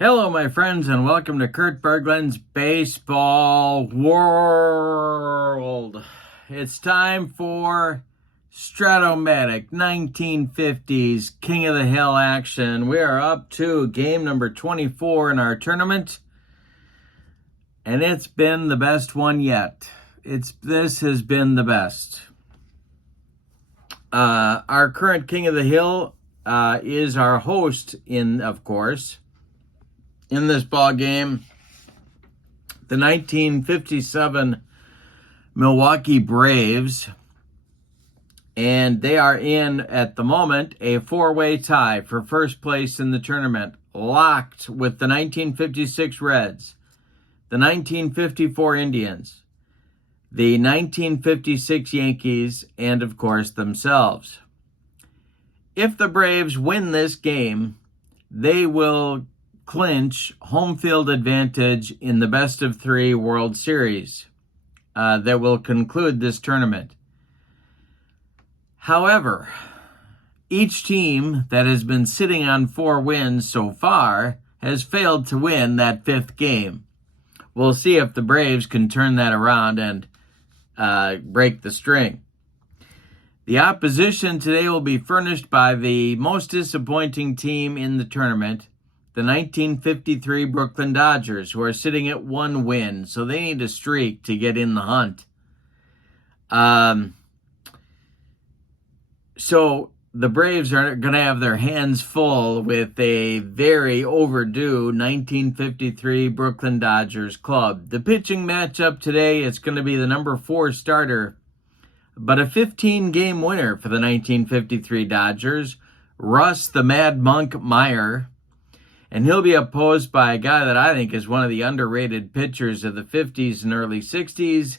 Hello, my friends, and welcome to Kurt Berglund's Baseball World. It's time for STRAT 1950s King of the Hill action. We are up to game number 24 in our tournament, and it's been the best one yet. This has been the best. Our current King of the Hill is our host of course. In this ball game, the 1957 Milwaukee Braves, and they are in, at the moment, a four-way tie for first place in the tournament, locked with the 1956 Reds, the 1954 Indians, the 1956 Yankees, and, of course, themselves. If the Braves win this game, they will clinch home field advantage in the best of three World Series that will conclude this tournament. However, each team that has been sitting on 4 wins so far has failed to win that 5th game. We'll see if the Braves can turn that around and break the string. The opposition today will be furnished by the most disappointing team in the tournament, the 1953 Brooklyn Dodgers, who are sitting at 1 win, so they need a streak to get in the hunt. So the Braves are going to have their hands full with a very overdue 1953 Brooklyn Dodgers club. The pitching matchup today is going to be the number 4 starter, but a 15-game winner for the 1953 Dodgers, Russ the Mad Monk Meyer. And he'll be opposed by a guy that I think is one of the underrated pitchers of the 50s and early 60s.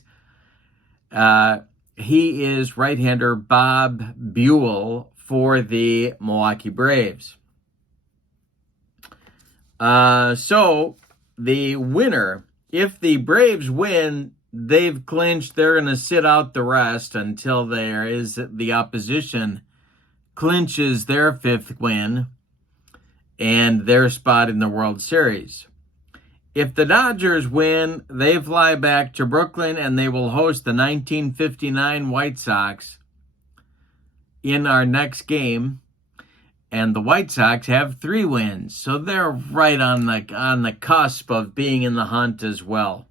He is right-hander Bob Buell for the Milwaukee Braves. So the winner, if the Braves win, they've clinched. They're going to sit out the rest until the opposition clinches their 5th win and their spot in the World Series. If the Dodgers win, they fly back to Brooklyn and they will host the 1959 White Sox in our next game. And the White Sox have 3 wins, so they're right on the cusp of being in the hunt as well.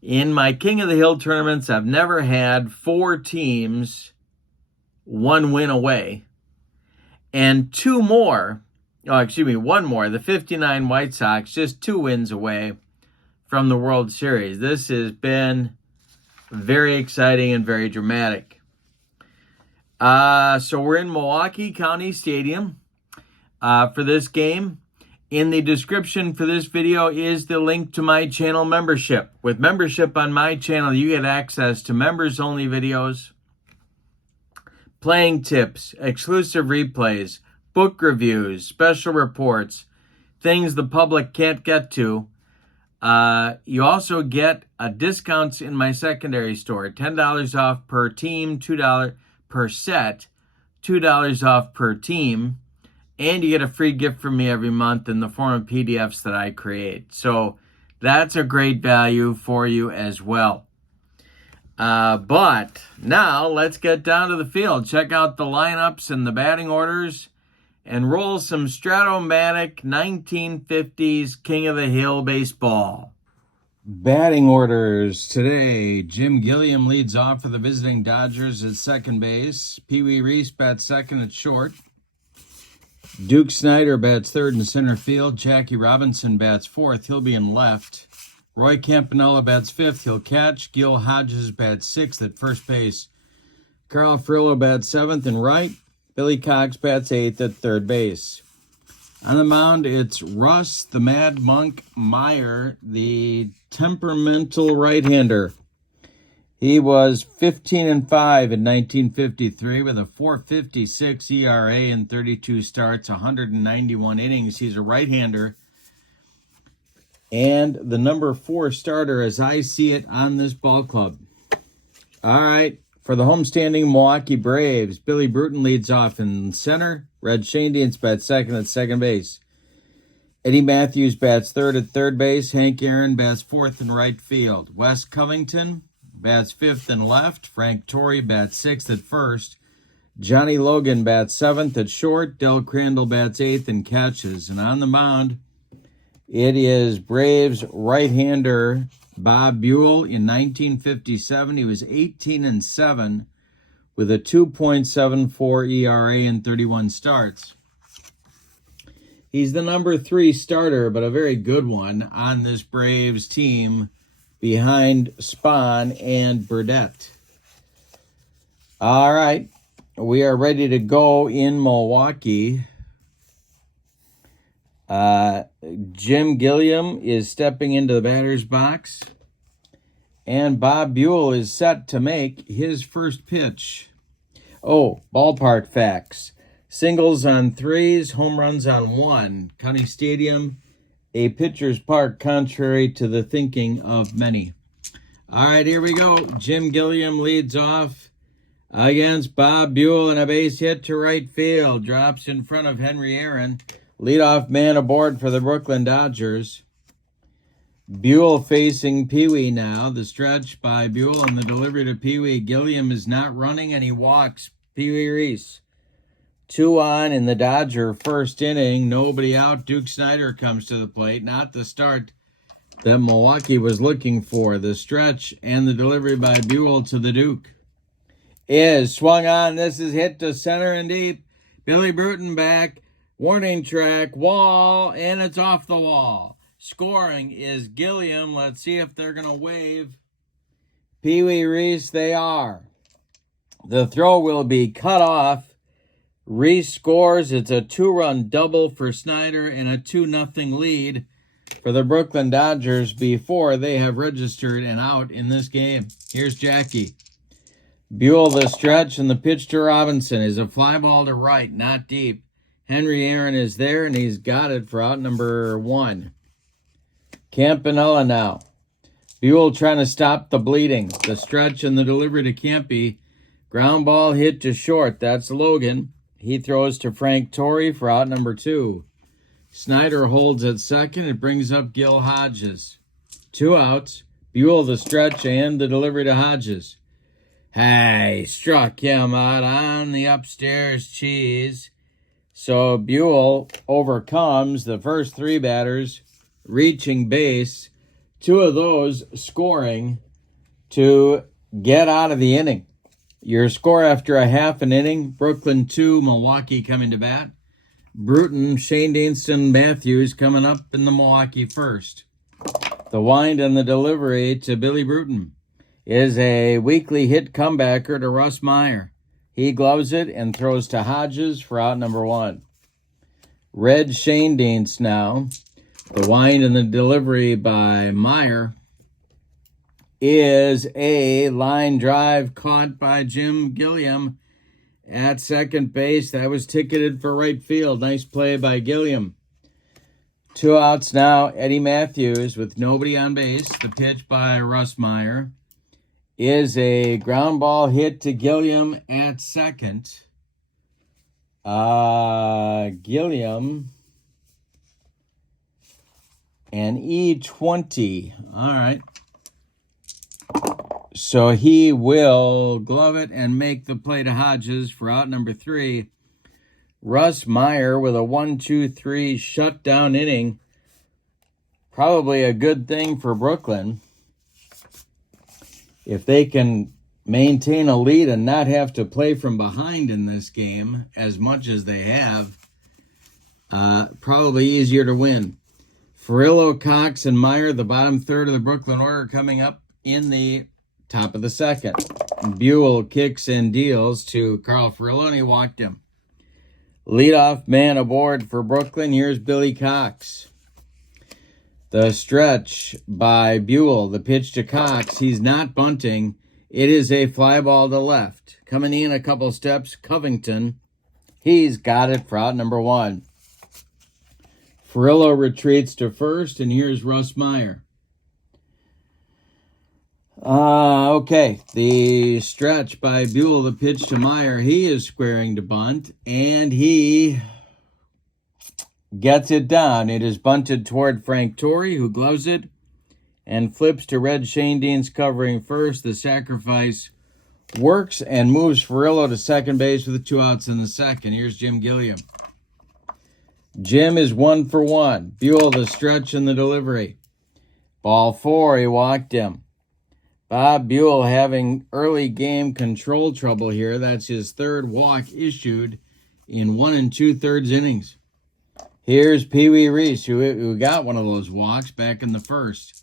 In my King of the Hill tournaments, I've never had 4 teams 1 win away, and 1 more, the 59 White Sox, just 2 wins away from the World Series. This has been very exciting and very dramatic. So we're in Milwaukee County Stadium for this game. In the description for this video is the link to my channel membership. With membership on my channel, you get access to members-only videos, playing tips, exclusive replays, book reviews, special reports, things the public can't get to. You also get discounts in my secondary store, $10 off per team, $2 per set, $2 off per team, and you get a free gift from me every month in the form of PDFs that I create. So that's a great value for you as well. But now let's get down to the field. Check out the lineups and the batting orders, and roll some STRAT 1950s King of the Hill baseball. Batting orders today. Jim Gilliam leads off for the visiting Dodgers at second base. Pee Wee Reese bats second at short. Duke Snyder bats third in center field. Jackie Robinson bats fourth. He'll be in left. Roy Campanella bats fifth. He'll catch. Gil Hodges bats sixth at first base. Carl Frillo bats seventh and right. Billy Cox bats 8th at third base. On the mound, it's Russ, the Mad Monk Meyer, the temperamental right-hander. He was 15-5 in 1953 with a 4.56 ERA in 32 starts, 191 innings. He's a right-hander and the number 4 starter as I see it on this ball club. All right. For the homestanding Milwaukee Braves, Billy Bruton leads off in center. Red Shandians bats second at second base. Eddie Matthews bats third at third base. Hank Aaron bats fourth in right field. Wes Covington bats fifth and left. Frank Torrey bats sixth at first. Johnny Logan bats seventh at short. Del Crandall bats eighth and catches. And on the mound, it is Braves right-hander Bob Buell. In 1957, he was 18-7 with a 2.74 ERA in 31 starts. He's the number 3 starter, but a very good one on this Braves team behind Spahn and Burdette. All right, we are ready to go in Milwaukee. Jim Gilliam is stepping into the batter's box, and Bob Buell is set to make his first pitch. Oh, ballpark facts. Singles on 3s, home runs on 1. County Stadium, a pitcher's park, contrary to the thinking of many. All right, here we go. Jim Gilliam leads off against Bob Buell, and a base hit to right field. Drops in front of Henry Aaron. Leadoff man aboard for the Brooklyn Dodgers. Buell facing Pee Wee now. The stretch by Buell and the delivery to Pee Wee. Gilliam is not running, and he walks Pee Wee Reese. 2 on in the Dodger first inning. Nobody out. Duke Snider comes to the plate. Not the start that Milwaukee was looking for. The stretch and the delivery by Buell to the Duke is swung on. This is hit to center and deep. Billy Bruton back. Warning track. Wall. And it's off the wall. Scoring is Gilliam. Let's see if they're going to wave Pee Wee Reese. They are. The throw will be cut off. Reese scores. It's a 2-run double for Snider and a 2-0 lead for the Brooklyn Dodgers before they have registered an out in this game. Here's Jackie. Buell the stretch, and the pitch to Robinson is a fly ball to right, not deep. Henry Aaron is there, and he's got it for out number 1. Campanella now. Buell trying to stop the bleeding. The stretch and the delivery to Campy. Ground ball hit to short. That's Logan. He throws to Frank Torrey for out number 2. Snider holds at second. It brings up Gil Hodges. 2 outs. Buell the stretch and the delivery to Hodges. Hey, struck him out on the upstairs cheese. So Buell overcomes the first 3 batters, reaching base. 2 of those scoring to get out of the inning. Your score after a half an inning: Brooklyn 2, Milwaukee coming to bat. Bruton, Shane Deanston, Matthews coming up in the Milwaukee first. The wind and the delivery to Billy Bruton is a weekly hit comebacker to Russ Meyer. He gloves it and throws to Hodges for out number 1. Red Shane Deans now. The wind and the delivery by Meyer is a line drive caught by Jim Gilliam at second base. That was ticketed for right field. Nice play by Gilliam. 2 outs now. Eddie Matthews with nobody on base. The pitch by Russ Meyer is a ground ball hit to Gilliam at second. Gilliam, and E20. All right. So he will glove it and make the play to Hodges for out number 3. Russ Meyer with a 1-2-3 shutdown inning. Probably a good thing for Brooklyn if they can maintain a lead and not have to play from behind in this game as much as they have. Probably easier to win. Furillo, Cox, and Meyer, the bottom third of the Brooklyn order, coming up in the top of the second. Buell kicks and deals to Carl Furillo, and he walked him. Leadoff man aboard for Brooklyn. Here's Billy Cox. The stretch by Buell. The pitch to Cox. He's not bunting. It is a fly ball to left. Coming in a couple steps, Covington. He's got it for out number 1. Furillo retreats to first, and here's Russ Meyer. Okay, the stretch by Buell, the pitch to Meyer. He is squaring to bunt, and he gets it down. It is bunted toward Frank Torrey, who gloves it and flips to Red Shane Dean's covering first. The sacrifice works and moves Ferrillo to second base with 2 outs in the second. Here's Jim Gilliam. Jim is 1 for 1. Buell the stretch and the delivery. Ball 4, he walked him. Bob Buell having early game control trouble here. That's his 3rd walk issued in 1 2/3 innings. Here's Pee Wee Reese, who got one of those walks back in the 1st.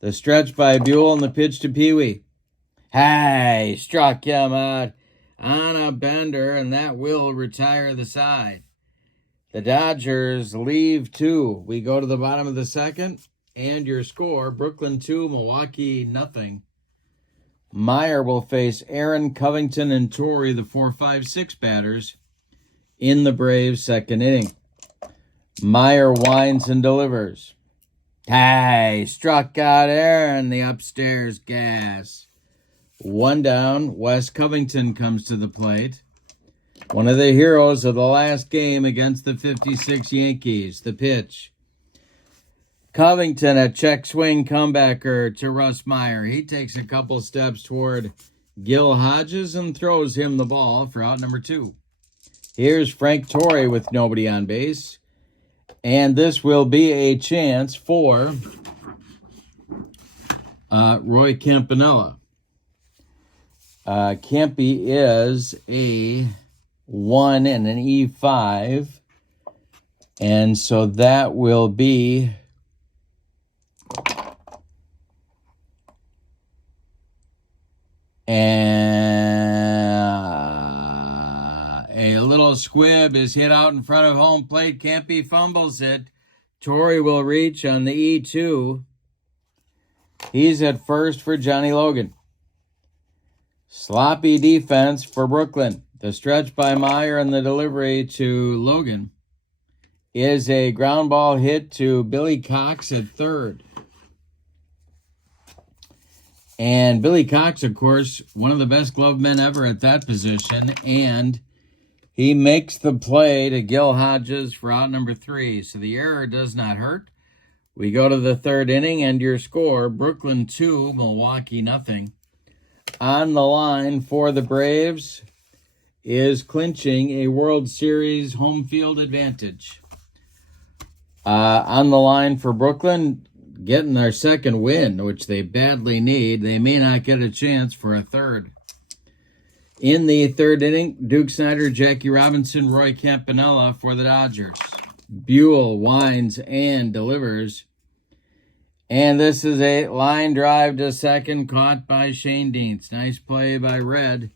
The stretch by Buell and the pitch to Pee Wee. Hey, struck him out on a bender, and that will retire the side. The Dodgers leave 2. We go to the bottom of the second, and your score, Brooklyn 2, Milwaukee nothing. Meyer will face Aaron, Covington, and Torrey, the 4, 5, 6 batters, in the Braves' second inning. Meyer winds and delivers. Hey, struck out Aaron, the upstairs gas. 1 down, Wes Covington comes to the plate. One of the heroes of the last game against the 56 Yankees. The pitch. Covington, a check swing comebacker to Russ Meyer. He takes a couple steps toward Gil Hodges and throws him the ball for out number 2. Here's Frank Torrey with nobody on base. And this will be a chance for Roy Campanella. Campy is a 1 and an E5. And so that will be a little squib is hit out in front of home plate. Campy fumbles it. Torrey will reach on the E2. He's at first for Johnny Logan. Sloppy defense for Brooklyn. The stretch by Meyer and the delivery to Logan is a ground ball hit to Billy Cox at third. And Billy Cox, of course, one of the best glove men ever at that position. And he makes the play to Gil Hodges for out number 3. So the error does not hurt. We go to the 3rd inning, and your score, Brooklyn 2, Milwaukee nothing. On the line for the Braves is clinching a World Series home field advantage. On the line for Brooklyn, getting their 2nd win, which they badly need. They may not get a chance for a 3rd. In the 3rd inning, Duke Snyder, Jackie Robinson, Roy Campanella for the Dodgers. Buell winds and delivers. And this is a line drive to second, caught by Shane Deans. Nice play by Red.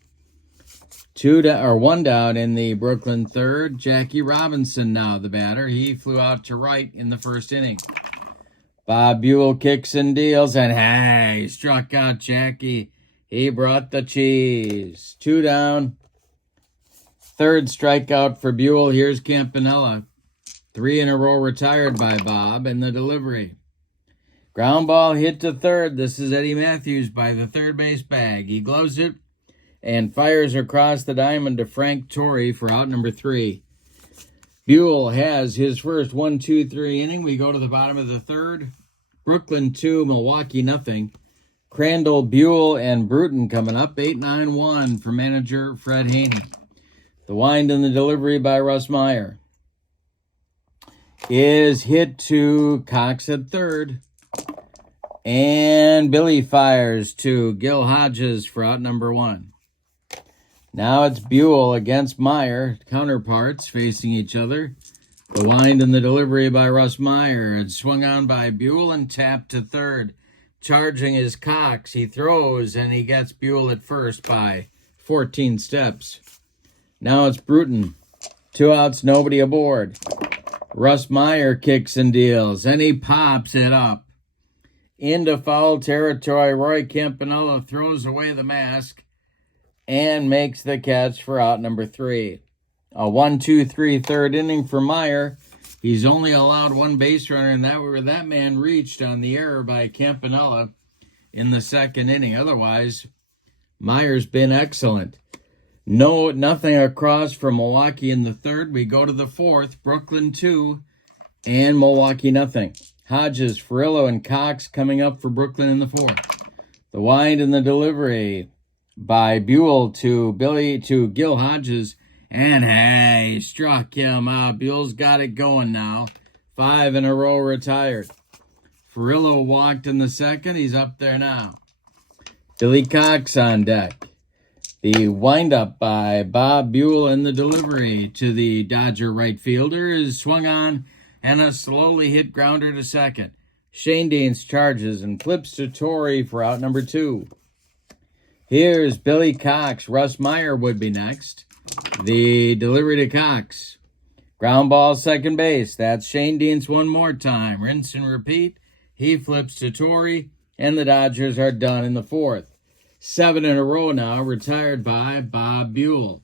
1 down in the Brooklyn 3rd. Jackie Robinson now the batter. He flew out to right in the 1st inning. Bob Buell kicks and deals, and hey, struck out Jackie. He brought the cheese. 2 down. 3rd strikeout for Buell. Here's Campanella. 3 in a row retired by Bob, and the delivery. Ground ball hit to 3rd. This is Eddie Matthews by the 3rd base bag. He gloves it and fires across the diamond to Frank Torrey for out number 3. Buell has his first 1-2-3 inning. We go to the bottom of the 3rd. Brooklyn 2, Milwaukee nothing. Crandall, Buell, and Bruton coming up. 8-9-1 for manager Fred Haney. The wind and the delivery by Russ Meyer is hit to Cox at 3rd. And Billy fires to Gil Hodges for out number 1. Now it's Buell against Meyer, counterparts facing each other. The wind and the delivery by Russ Meyer. It's swung on by Buell and tapped to 3rd. Charging is Cox. He throws, and he gets Buell at first by 14 steps. Now it's Bruton. 2 outs, nobody aboard. Russ Meyer kicks and deals, and he pops it up. Into foul territory, Roy Campanella throws away the mask and makes the catch for out number 3. A 1-2-3 3rd inning for Meyer. He's only allowed 1 base runner, and that man reached on the error by Campanella in the 2nd inning. Otherwise, Meyer's been excellent. Nothing across for Milwaukee in the 3rd. We go to the 4th. Brooklyn 2, and Milwaukee nothing. Hodges, Furillo, and Cox coming up for Brooklyn in the fourth. The wind and the delivery by Buell to Gil Hodges. And hey, struck him out. Buell's got it going now. 5 in a row retired. Furillo walked in the second. He's up there now. Billy Cox on deck. The windup by Bob Buell and the delivery to the Dodger right fielder is swung on and a slowly hit grounder to second. Shane Deans charges and flips to Torrey for out number 2. Here's Billy Cox. Russ Meyer would be next. The delivery to Cox. Ground ball second base. That's Shane Deans one more time. Rinse and repeat. He flips to Torrey, and the Dodgers are done in the fourth. 7 in a row now, retired by Bob Buell.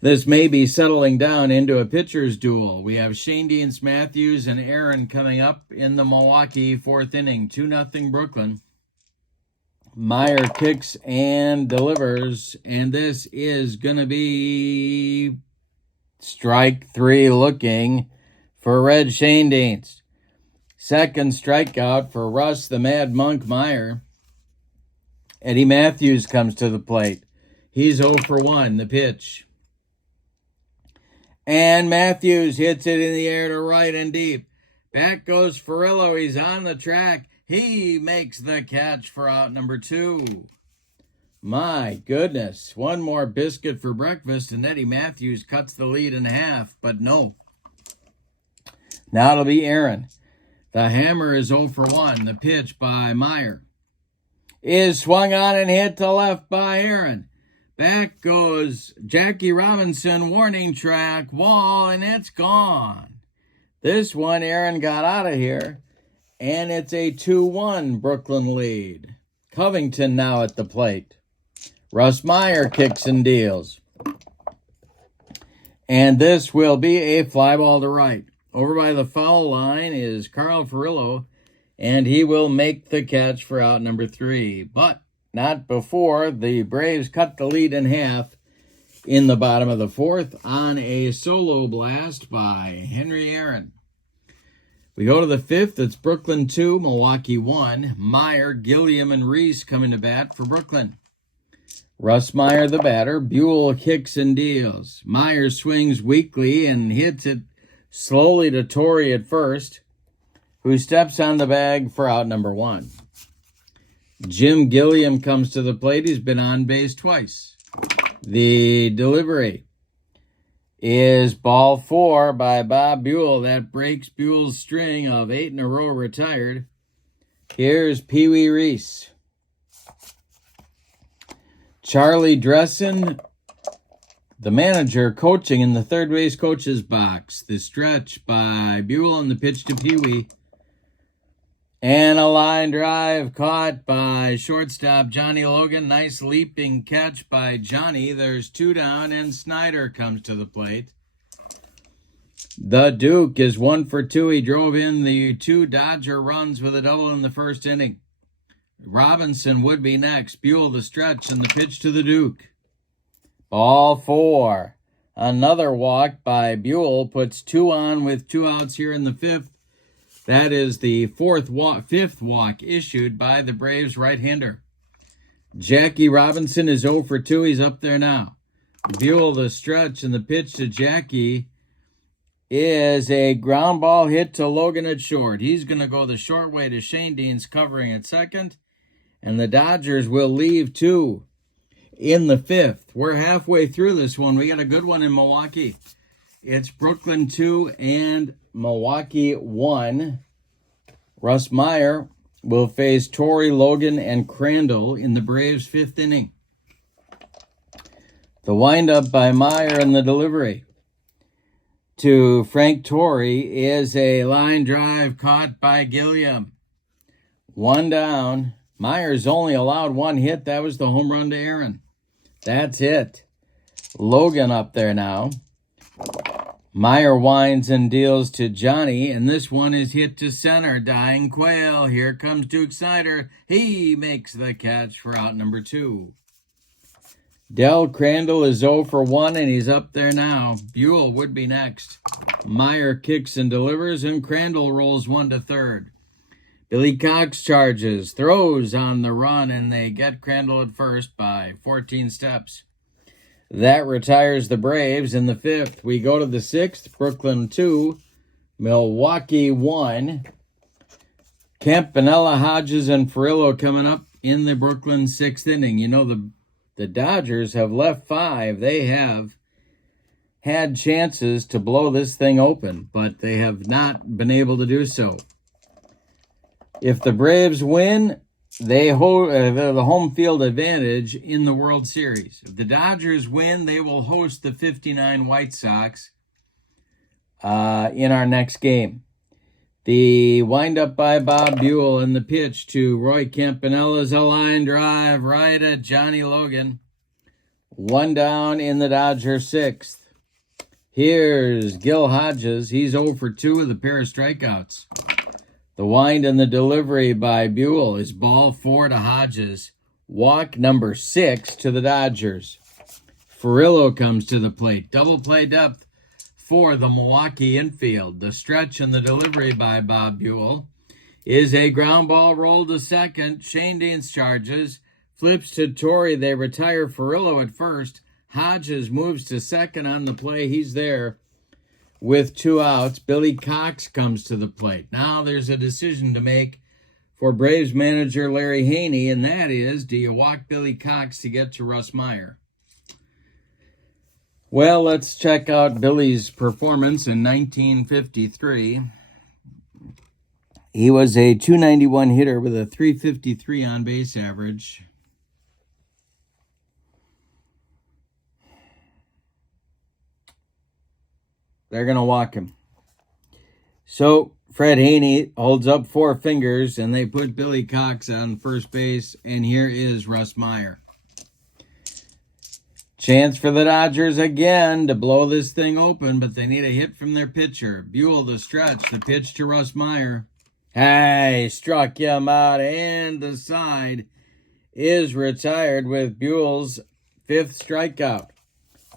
This may be settling down into a pitcher's duel. We have Shane Deans, Matthews, and Aaron coming up in the Milwaukee fourth inning. 2-0 Brooklyn. Meyer kicks and delivers, and this is going to be strike 3 looking for Red Shane Deans. Second strikeout for Russ the Mad Monk Meyer. Eddie Matthews comes to the plate. He's 0 for 1, the pitch. And Matthews hits it in the air to right and deep. Back goes Furillo. He's on the track. He makes the catch for out number 2. My goodness. One more biscuit for breakfast, and Eddie Matthews cuts the lead in half, but no. Now it'll be Aaron. The hammer is 0 for 1. The pitch by Meyer is swung on and hit to left by Aaron. Back goes Jackie Robinson, warning track, wall, and it's gone. This one, Aaron got out of here, and it's a 2-1 Brooklyn lead. Covington now at the plate. Russ Meyer kicks and deals. And this will be a fly ball to right. Over by the foul line is Carl Furillo, and he will make the catch for out number 3. But not before the Braves cut the lead in half in the bottom of the fourth on a solo blast by Henry Aaron. We go to the fifth. It's Brooklyn 2, Milwaukee 1. Meyer, Gilliam, and Reese coming to bat for Brooklyn. Russ Meyer, the batter. Buell kicks and deals. Meyer swings weakly and hits it slowly to Torrey at first, who steps on the bag for out number 1. Jim Gilliam comes to the plate. He's been on base twice. The delivery is ball 4 by Bob Buell. That breaks Buell's string of 8 in a row retired. Here's Pee Wee Reese. Charlie Dressen, the manager, coaching in the third base coach's box. The stretch by Buell and the pitch to Pee Wee. And a line drive caught by shortstop Johnny Logan. Nice leaping catch by Johnny. There's 2 down, and Snyder comes to the plate. The Duke is 1 for 2. He drove in the 2 Dodger runs with a double in the first inning. Robinson would be next. Buell the stretch and the pitch to the Duke. Ball 4. Another walk by Buell puts 2 on with 2 outs here in the fifth. That is the fifth walk issued by the Braves right-hander. Jackie Robinson is 0 for 2. He's up there now. Buell the stretch, and the pitch to Jackie is a ground ball hit to Logan at short. He's going to go the short way to Shane Deans covering at second, and the Dodgers will leave 2 in the fifth. We're halfway through this one. We got a good one in Milwaukee. It's Brooklyn 2 and Milwaukee 1. Russ Meyer will face Torrey, Logan, and Crandall in the Braves' fifth inning. The windup by Meyer and the delivery to Frank Torrey is a line drive caught by Gilliam. 1 down. Meyer's only allowed 1 hit. That was the home run to Aaron. That's it. Logan up there now. Meyer winds and deals to Johnny, and this one is hit to center. Dying Quail. Here comes Duke Snyder. He makes the catch for out number 2. Del Crandall is 0 for 1, and he's up there now. Buell would be next. Meyer kicks and delivers, and Crandall rolls 1 to third. Billy Cox charges, throws on the run, and they get Crandall at first by 14 steps. That retires the Braves in the 5th. We go to the 6th, Brooklyn 2, Milwaukee 1. Campanella, Hodges, and Ferrillo coming up in the Brooklyn 6th inning. You know, the Dodgers have left 5. They have had chances to blow this thing open, but they have not been able to do so. If the Braves win, they hold the home field advantage in the World Series. If the Dodgers win, they will host the 59 White Sox in our next game. The windup by Bob Buell and the pitch to Roy Campanella is a line drive right at Johnny Logan. 1 down in the Dodger 6th. Here's Gil Hodges. He's 0 for 2 with a pair of strikeouts. The wind and the delivery by Buell is ball 4 to Hodges. Walk number 6 to the Dodgers. Ferrillo comes to the plate. Double play depth for the Milwaukee infield. The stretch and the delivery by Bob Buell is a ground ball roll to second. Shane Deans charges. Flips to Torrey. They retire Ferrillo at first. Hodges moves to second on the play. He's there with 2 outs. Billy Cox comes to the plate. Now there's a decision to make for Braves manager Larry Haney, and that is, do you walk Billy Cox to get to Russ Meyer? Well, let's check out Billy's performance in 1953. He was a .291 hitter with a .353 on-base average. They're going to walk him. So Fred Haney holds up 4 fingers, and they put Billy Cox on first base, and here is Russ Meyer. Chance for the Dodgers again to blow this thing open, but they need a hit from their pitcher. Buell the stretch, the pitch to Russ Meyer. Hey, struck him out, and the side is retired with Buell's 5th strikeout.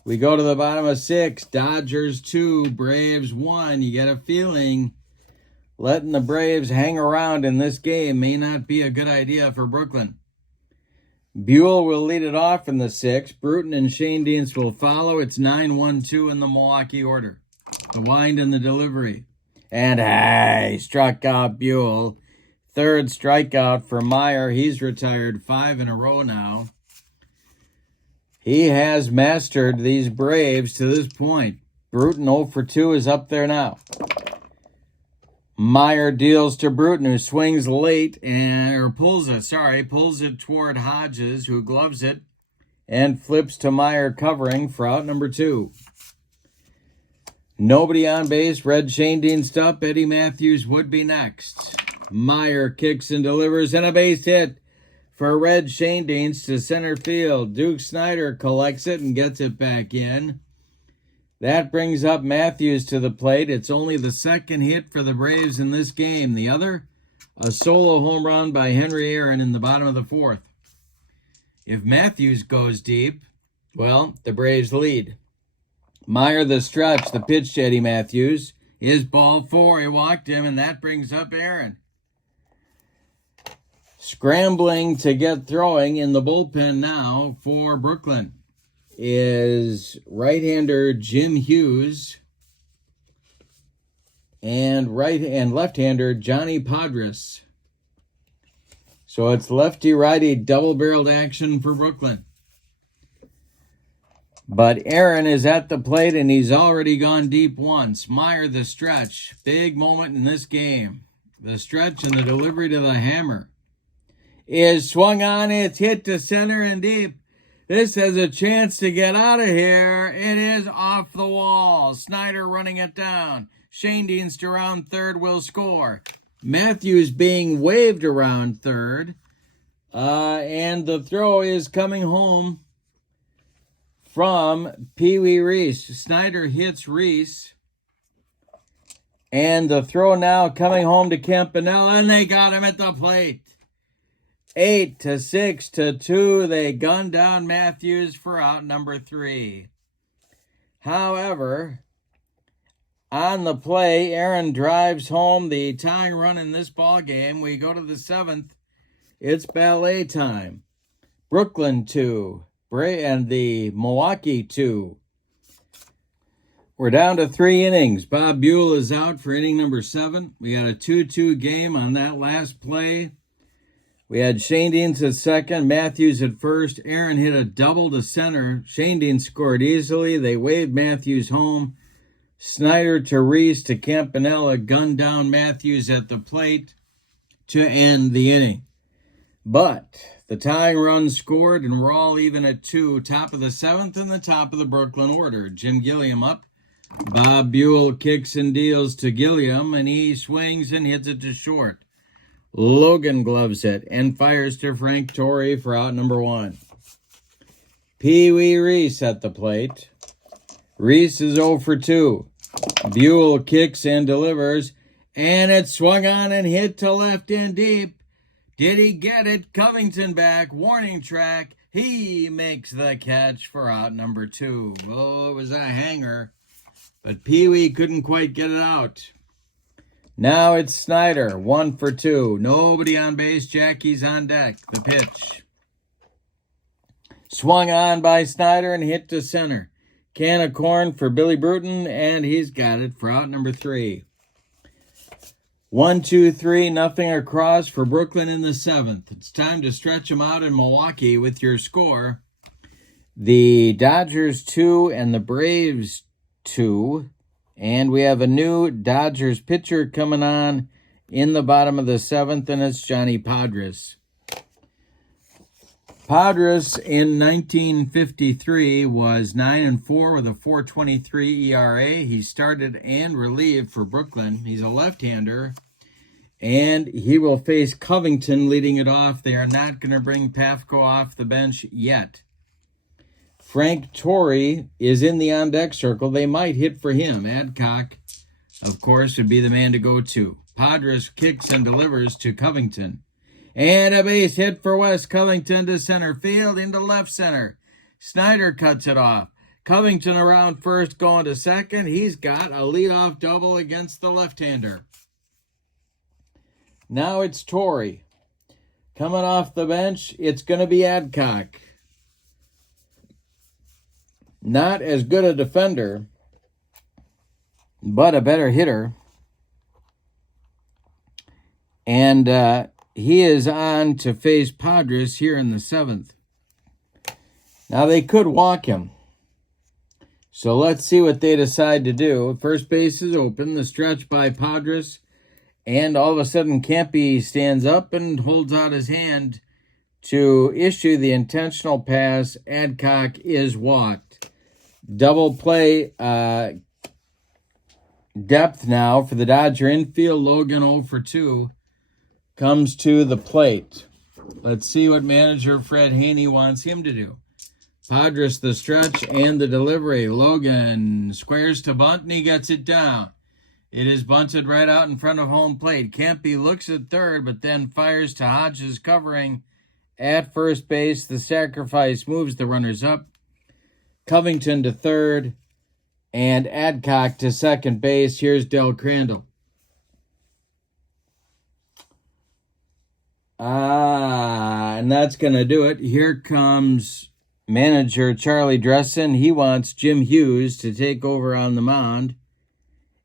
We go to the bottom of 6. Dodgers 2, Braves 1. You get a feeling letting the Braves hang around in this game may not be a good idea for Brooklyn. Buell will lead it off in the 6th. Bruton and Shane Deans will follow. It's 9-1-2 in the Milwaukee order. The wind and the delivery. And hey, struck out Buell. 3rd strikeout for Meyer. He's retired 5 in a row now. He has mastered these Braves to this point. Bruton 0 for 2 is up there now. Meyer deals to Bruton, who swings late pulls it toward Hodges, who gloves it and flips to Meyer covering for out number 2. Nobody on base. Red Shane Deans up. Eddie Matthews would be next. Meyer kicks and delivers, and a base hit for Red Shane Deans to center field. Duke Snyder collects it and gets it back in. That brings up Matthews to the plate. It's only the 2nd hit for the Braves in this game. The other, a solo home run by Henry Aaron in the bottom of the 4th. If Matthews goes deep, well, the Braves lead. Meyer the stretch, the pitch to Eddie Matthews is ball 4. He walked him, and that brings up Aaron. Scrambling to get throwing in the bullpen now for Brooklyn is right-hander Jim Hughes and left-hander Johnny Podres. So it's lefty-righty double-barreled action for Brooklyn. But Aaron is at the plate, and he's already gone deep once. Meyer the stretch. Big moment in this game. The stretch and the delivery to the hammer is swung on. It's hit to center and deep. This has a chance to get out of here. It is off the wall. Snyder running it down. Shane Deans to round 3rd will score. Matthews being waved around 3rd. And the throw is coming home from Pee Wee Reese. Snyder hits Reese. And the throw now coming home to Campanella, and they got him at the plate. 8-6-2. They gun down Matthews for out number 3. However, on the play, Aaron drives home the tying run in this ball game. We go to the 7th. It's ballet time. Brooklyn 2, and the Milwaukee 2. We're down to 3 innings. Bob Buell is out for inning number 7. We got a 2-2 game on that last play. We had Shane Deans at second, Matthews at first. Aaron hit a double to center. Shane Deans scored easily. They waved Matthews home. Snyder to Reese to Campanella gunned down Matthews at the plate to end the inning. But the tying run scored, and we're all even at 2. Top of the 7th and the top of the Brooklyn order. Jim Gilliam up. Bob Buell kicks and deals to Gilliam, and he swings and hits it to short. Logan gloves it and fires to Frank Torrey for out number 1. Pee Wee Reese at the plate. Reese is 0 for 2. Buell kicks and delivers, and it's swung on and hit to left and deep. Did he get it? Covington back, warning track. He makes the catch for out number 2. Oh, it was a hanger, but Pee Wee couldn't quite get it out. Now it's Snyder, 1 for 2. Nobody on base. Jackie's on deck. The pitch. Swung on by Snyder and hit to center. Can of corn for Billy Bruton, and he's got it for out number 3. 1-2-3, nothing across for Brooklyn in the 7th. It's time to stretch them out in Milwaukee with your score. The Dodgers 2 and the Braves 2. And we have a new Dodgers pitcher coming on in the bottom of the 7th, and it's Johnny Padres. Padres in 1953 was 9-4 with a 4.23 ERA. He started and relieved for Brooklyn. He's a left-hander, and he will face Covington leading it off. They are not going to bring Pafko off the bench yet. Frank Torrey is in the on-deck circle. They might hit for him. Adcock, of course, would be the man to go to. Padres kicks and delivers to Covington. And a base hit for Wes Covington to center field into left center. Snyder cuts it off. Covington around first going to second. He's got a leadoff double against the left-hander. Now it's Torrey. Coming off the bench, it's going to be Adcock. Not as good a defender, but a better hitter. And he is on to face Padres here in the 7th. Now they could walk him. So let's see what they decide to do. First base is open, the stretch by Padres. And all of a sudden, Campy stands up and holds out his hand to issue the intentional pass. Adcock is walked. Double play depth now for the Dodger infield. Logan 0 for 2 comes to the plate. Let's see what manager Fred Haney wants him to do. Padres the stretch and the delivery. Logan squares to bunt and he gets it down. It is bunted right out in front of home plate. Campy looks at third, but then fires to Hodges covering at first base. The sacrifice moves the runners up. Covington to third, and Adcock to second base. Here's Del Crandall. And that's going to do it. Here comes manager Charlie Dressen. He wants Jim Hughes to take over on the mound,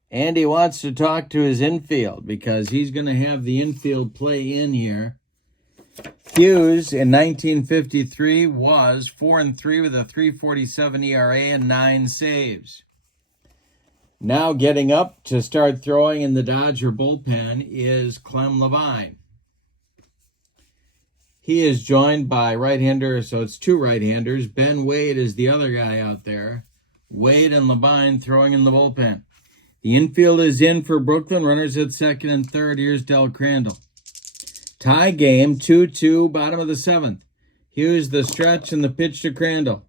and he wants to talk to his infield because he's going to have the infield play in here. Hughes in 1953 was 4-3 with a 3.47 ERA and 9 saves. Now getting up to start throwing in the Dodger bullpen is Clem Levine. He is joined by right-hander, so it's 2 right-handers. Ben Wade is the other guy out there. Wade and Levine throwing in the bullpen. The infield is in for Brooklyn. Runners at second and third. Here's Del Crandall. Tie game, 2-2, bottom of the 7th. Hughes the stretch and the pitch to Crandall.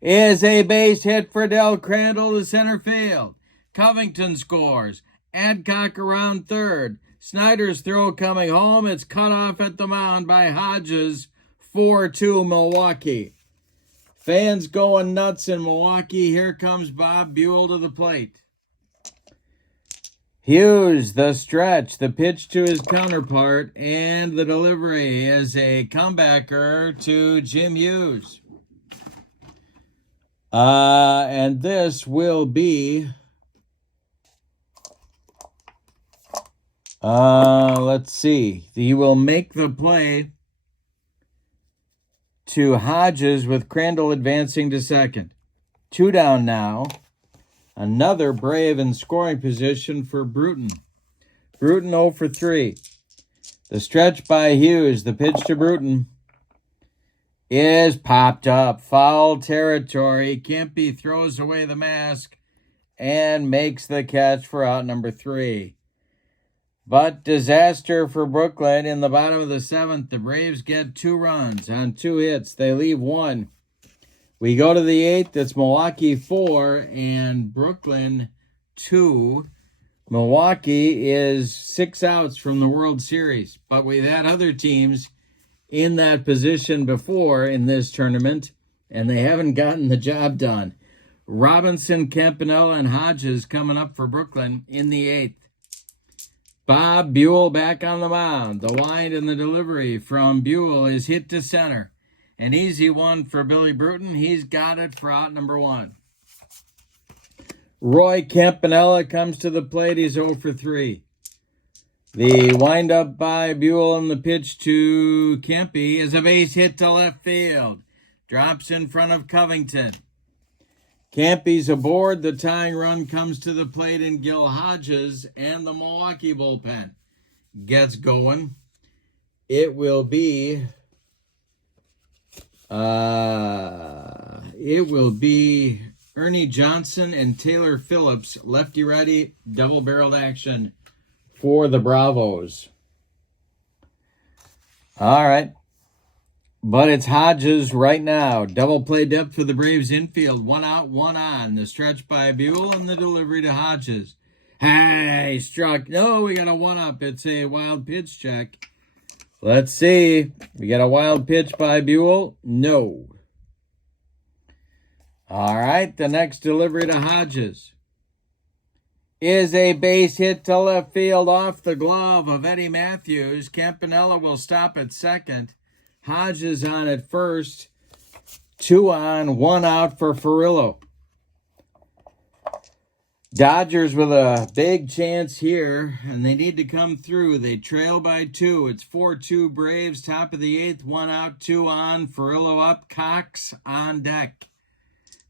Is a base hit for Del Crandall to center field. Covington scores. Adcock around third. Snyder's throw coming home. It's cut off at the mound by Hodges. 4-2 Milwaukee. Fans going nuts in Milwaukee. Here comes Bob Buell to the plate. Hughes, the stretch, the pitch to his counterpart, and the delivery is a comebacker to Jim Hughes. And this will be, let's see. He will make the play to Hodges with Crandall advancing to second. 2 down now. Another Brave in scoring position for Bruton. Bruton 0 for 3. The stretch by Hughes, the pitch to Bruton, is popped up. Foul territory. Kempe throws away the mask and makes the catch for out number 3. But disaster for Brooklyn in the bottom of the 7th. The Braves get 2 runs on 2 hits. They leave 1. We go to the 8th. It's Milwaukee 4 and Brooklyn 2. Milwaukee is 6 outs from the World Series. But we've had other teams in that position before in this tournament, and they haven't gotten the job done. Robinson, Campanella, and Hodges coming up for Brooklyn in the 8th. Bob Buell back on the mound. The wind and the delivery from Buell is hit to center. An easy one for Billy Bruton. He's got it for out number 1. Roy Campanella comes to the plate. He's 0 for 3. The windup by Buell and the pitch to Kempe is a base hit to left field. Drops in front of Covington. Kempe's aboard. The tying run comes to the plate in Gil Hodges, and the Milwaukee bullpen gets going. It will be Ernie Johnson and Taylor Phillips, lefty-righty, double-barreled action for the Bravos. All right. But it's Hodges right now. Double play depth for the Braves infield. 1 out, 1 on. The stretch by Buell and the delivery to Hodges. Hey, struck. No, we got a 1-up. It's a wild pitch check. Let's see. We got a wild pitch by Buell. No. All right. The next delivery to Hodges is a base hit to left field off the glove of Eddie Matthews. Campanella will stop at second. Hodges on at first. 2 on, 1 out for Furillo. Dodgers with a big chance here, and they need to come through. They trail by 2. It's 4-2 Braves, top of the 8th, 1 out, 2 on. Furillo up, Cox on deck.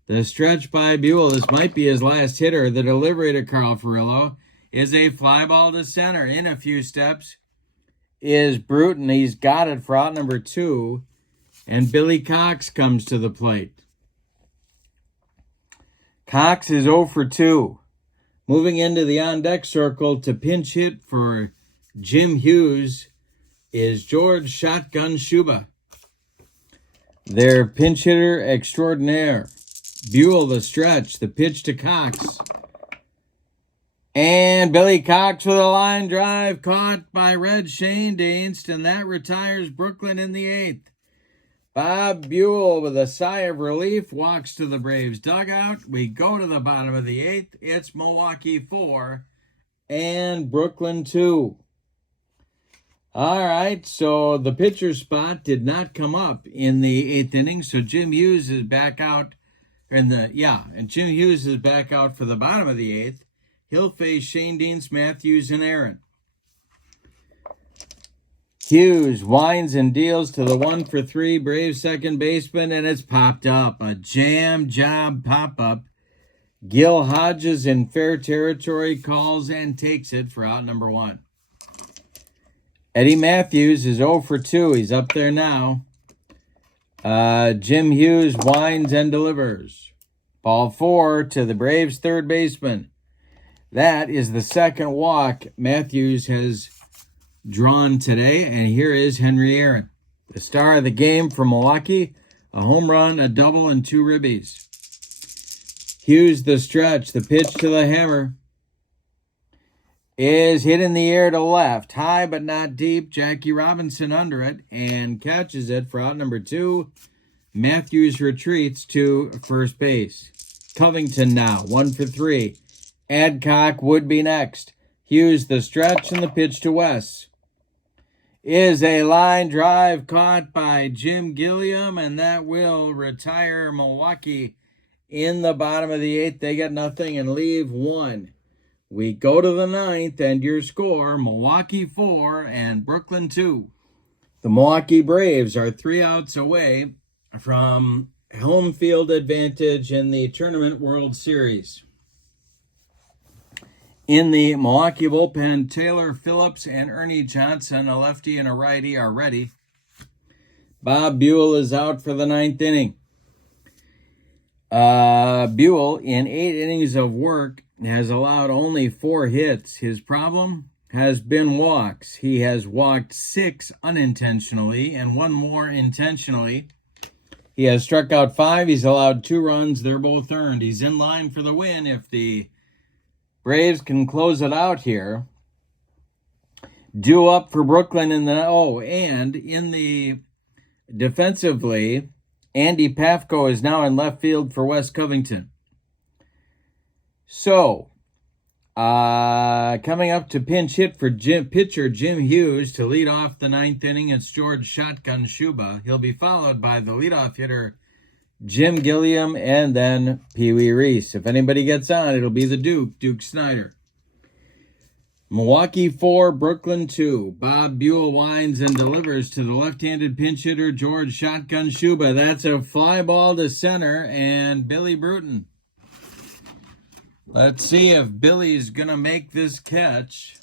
The stretch by Buell, this might be his last hitter. The delivery to Carl Furillo is a fly ball to center. In a few steps is Bruton. He's got it for out number 2. And Billy Cox comes to the plate. Cox is 0 for 2. Moving into the on-deck circle to pinch hit for Jim Hughes is George Shotgun Shuba, their pinch hitter extraordinaire. Buell the stretch, the pitch to Cox. And Billy Cox with a line drive caught by Red Shane Dienst, and that retires Brooklyn in the 8th. Bob Buell, with a sigh of relief, walks to the Braves dugout. We go to the bottom of the 8th. It's Milwaukee 4 and Brooklyn 2. All right, so the pitcher spot did not come up in the 8th inning, so Jim Hughes is back out. And Jim Hughes is back out for the bottom of the 8th. He'll face Shane Dienst, Matthews, and Aaron. Hughes winds and deals to the 1 for 3 Braves second baseman, and it's popped up. A jam job pop-up. Gil Hodges in fair territory calls and takes it for out number 1. Eddie Matthews is 0 for 2. He's up there now. Jim Hughes winds and delivers. Ball 4 to the Braves third baseman. That is the second walk Matthews has drawn today, and here is Henry Aaron, the star of the game for Milwaukee. A home run, a double, and 2 ribbies. Hughes the stretch, the pitch to the hammer is hit in the air to left. High but not deep. Jackie Robinson under it and catches it for out number 2. Matthews retreats to first base. Covington now, 1 for 3. Adcock would be next. Hughes the stretch and the pitch to West. Is a line drive caught by Jim Gilliam, and that will retire Milwaukee in the bottom of the 8th. They get nothing and leave 1. We go to the 9th, and your score, Milwaukee 4 and Brooklyn 2. The Milwaukee Braves are 3 outs away from home field advantage in the Tournament World Series. In the Milwaukee bullpen, Taylor Phillips and Ernie Johnson, a lefty and a righty, are ready. Bob Buell is out for the 9th inning. Buell, in 8 innings of work, has allowed only 4 hits. His problem has been walks. He has walked 6 unintentionally and 1 more intentionally. He has struck out 5. He's allowed 2 runs. They're both earned. He's in line for the win if the Braves can close it out here. Due up for Brooklyn in the and in the defensively, Andy Pafko is now in left field for West Covington. So, coming up to pinch hit for pitcher Jim Hughes to lead off the 9th inning, it's George Shotgun Shuba. He'll be followed by the leadoff hitter Jim Gilliam, and then Pee Wee Reese. If anybody gets on, it'll be the Duke Snyder. Milwaukee 4, Brooklyn 2. Bob Buell winds and delivers to the left-handed pinch hitter George Shotgun Shuba. That's a fly ball to center, and Billy Bruton. Let's see if Billy's going to make this catch.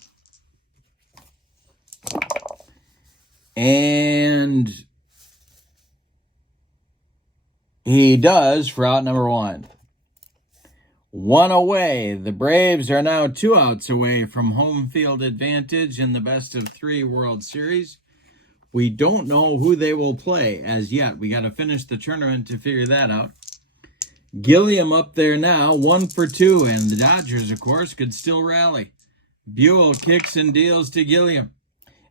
And he does for out number 1. 1 away. The Braves are now 2 outs away from home field advantage in the best of 3 World Series. We don't know who they will play as yet. We got to finish the tournament to figure that out. Gilliam up there now, 1 for 2, and the Dodgers, of course, could still rally. Buell kicks and deals to Gilliam.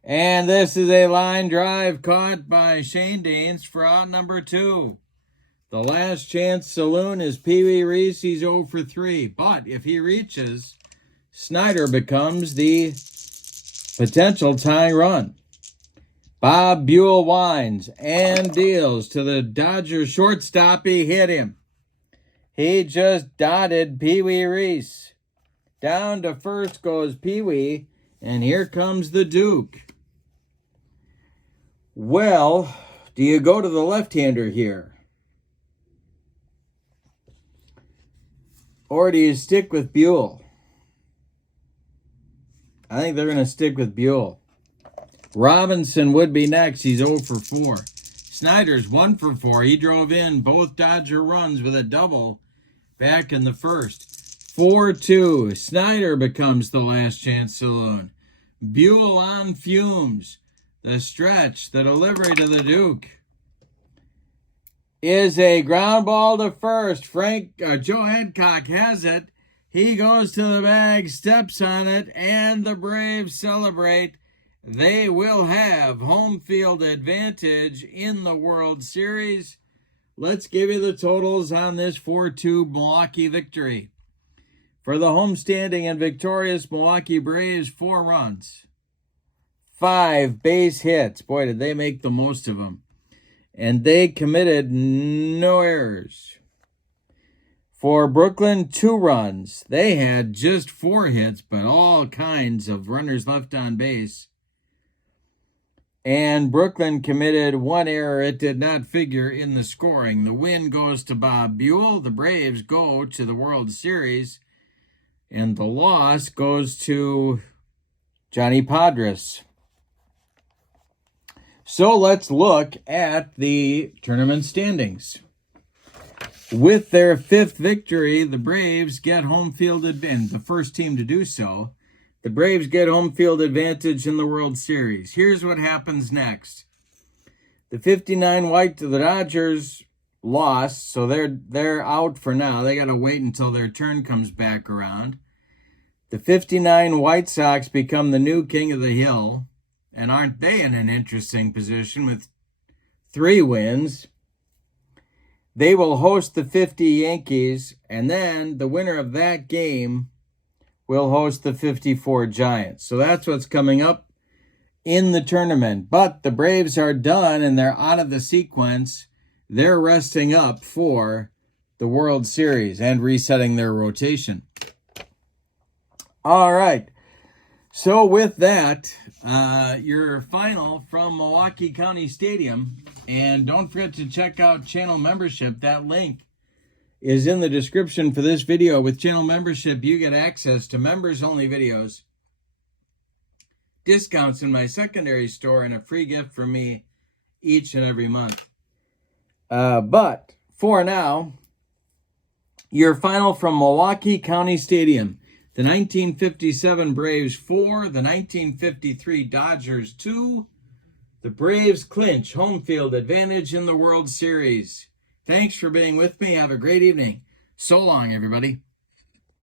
And this is a line drive caught by Shane Daines for out number 2. The last chance saloon is Pee Wee Reese. He's 0 for 3. But if he reaches, Snyder becomes the potential tying run. Bob Buell winds and deals to the Dodgers shortstop. He hit him. He just dotted Pee Wee Reese. Down to first goes Pee Wee, and here comes the Duke. Well, do you go to the left-hander here? Or do you stick with Buell? I think they're going to stick with Buell. Robinson would be next. He's 0 for 4. Snyder's 1 for 4. He drove in both Dodger runs with a double back in the first. 4-2. Snyder becomes the last chance saloon. Buell on fumes. The stretch, the delivery to the Duke is a ground ball to first. Joe Adcock has it. He goes to the bag, steps on it, and the Braves celebrate. They will have home field advantage in the World Series. Let's give you the totals on this 4-2 Milwaukee victory. For the homestanding and victorious Milwaukee Braves, 4 runs, 5 base hits. Boy, did they make the most of them. And they committed no errors. For Brooklyn, 2 runs. They had just 4 hits, but all kinds of runners left on base. And Brooklyn committed 1 error. It did not figure in the scoring. The win goes to Bob Buell. The Braves go to the World Series. And the loss goes to Johnny Padres. So let's look at the tournament standings. With their 5th victory, the Braves get home field advantage. The first team to do so. The Braves get home field advantage in the World Series. Here's what happens next. The 59 white to the Dodgers lost, so they're out for now. They got to wait until their turn comes back around. The 59 White Sox become the new king of the hill. And aren't they in an interesting position with 3 wins? They will host the 50 Yankees, and then the winner of that game will host the 54 Giants. So that's what's coming up in the tournament. But the Braves are done, and they're out of the sequence. They're resting up for the World Series and resetting their rotation. All right. So with that, your final from Milwaukee County Stadium. And don't forget to check out channel membership. That link is in the description for this video. With channel membership, you get access to members-only videos, discounts in my secondary store, and a free gift from me each and every month. But for now, your final from Milwaukee County Stadium. The 1957 Braves 4, the 1953 Dodgers 2. The Braves clinch home field advantage in the World Series. Thanks for being with me. Have a great evening. So long, everybody.